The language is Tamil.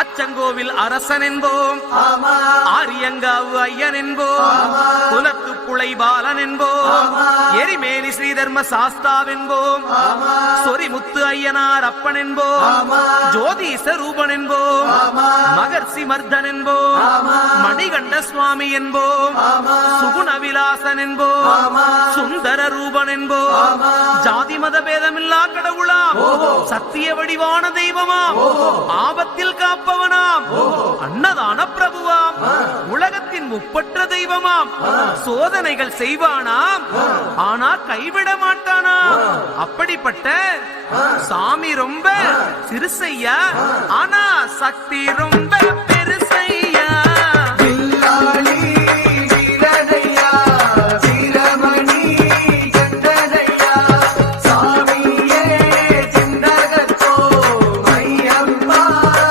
அச்சங்கோவில் அரசன் என்போம், ஆரியங்காவு ஐயன் என்போம், குலத்து புளை பாலன் என்போம், எரிமேலி ஸ்ரீதர்ம சாஸ்தாவென்போம், சொரிமுத்து ஐயனார் அப்பன் என்போம், ஜோதிச ரூபன் என்போம், மகர்ஷி மர்தன் என்போம், மணிகண்ட சுவாமி என்போம், சுகுணவிலாசன் என்போம், சுந்தர ரூபன் என்போம், ஜாதி மத பேதமில்லா கடவுளாம், சத்திய வடிவான தெய்வமாம், ஆபத்தில் காப்பவனாம், அன்னதான பிரபுவாம், உலகத்தின் முப்பற்ற தெய்வமாம், சோதனைகள் செய்வானாம் ஆனா கைவிட மாட்டானாம். அப்படிப்பட்ட சாமி ரொம்ப சிறுசையா, ஆனா சக்தி ரொம்ப